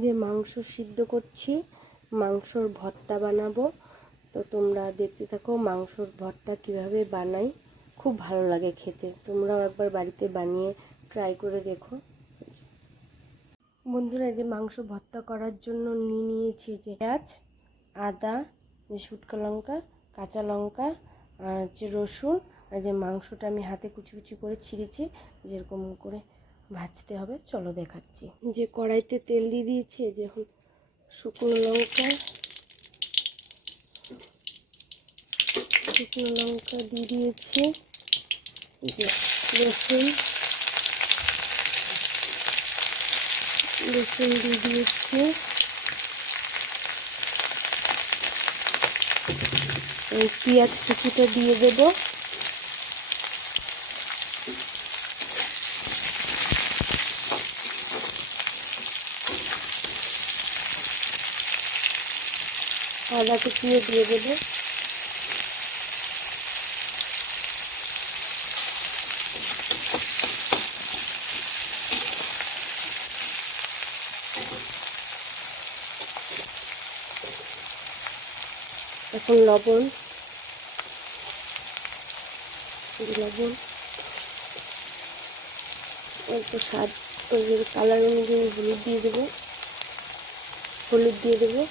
যে মাংস সিদ্ধ করছি, মাংসর ভর্তা বানাবো। তো তোমরা দেখতে থাকো মাংসর ভর্তা কিভাবে বানাই, খুব ভালো লাগে খেতে। তোমরাও একবার বাড়িতে বানিয়ে ট্রাই করে দেখো। বন্ধুরা, যে মাংস ভর্তা করার জন্য নিয়েছি যে পেঁয়াজ, আদা, শুকনো লঙ্কা, কাঁচা লঙ্কা, আর হচ্ছে রসুন, আর যে মাংসটা আমি হাতে কুচি কুচি করে ছিঁড়েছি, যেরকম করে ভাজতে হবে চলো দেখাচ্ছি। যে কড়াইতে তেল দিয়ে দিয়েছি, যে এখন শুকনো লঙ্কা দিয়ে দিয়েছি, যে রসুন দিয়ে দিয়েছি, পেঁয়াজ কুচিটা দিয়ে দেব, আদা কুচিয়ে দিয়ে দেবো, এখন লবণ একটু স্বাদ কালার অনুযায়ী হলুদ দিয়ে দেবো,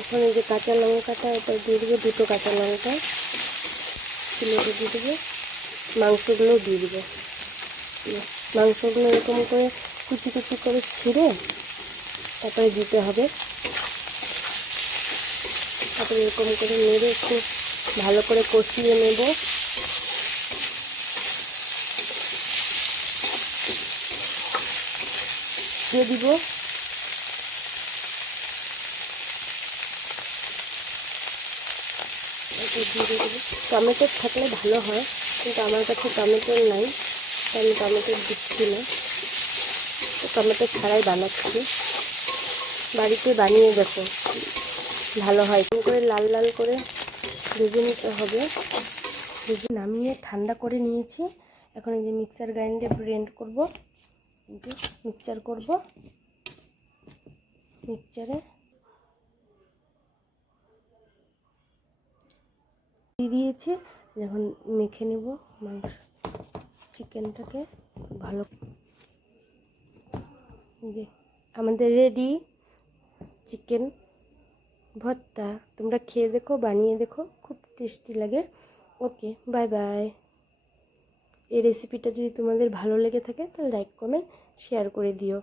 এখন এই যে কাঁচা লঙ্কাটা এটা দিয়ে দেবো, দুটো কাঁচা লঙ্কা চিলেটে দিয়ে দেবো, মাংসগুলোও দিয়ে দেবো। মাংসগুলো এরকম করে কুচি কুচি করে ছিঁড়ে তারপরে দিতে হবে। তারপরে এরকম করে নেড়ে একটু ভালো করে কষিয়ে নেব। দিয়ে দিব টমেটো থাকলে ভালো হয়, কিন্তু আমার কাছে টমেটো নাই, তাই আমি টমেটো দিচ্ছি না। টমেটো ছাড়াই বানাচ্ছি, বাড়িতে বানিয়ে দেখো ভালো হয়। এরকম করে লাল লাল করে ভেজে নিতে হবে। ভেজে নামিয়ে ঠান্ডা করে নিয়েছি। এখন এই যে মিক্সার গ্রাইন্ডারে ব্লেন্ড করব, মিক্সচারে দিয়ে দিয়েছি। এখন মেখে নেব মাংস চিকেনটাকে ভালো। যে আমাদের রেডি চিকেন ভর্তা। তোমরা খেয়ে দেখো, বানিয়ে দেখো, খুব টেস্টি লাগে। ওকে, বাই বাই। এই রেসিপিটা যদি তোমাদের ভালো লেগে থাকে তাহলে লাইক কমেন্ট শেয়ার করে দিও।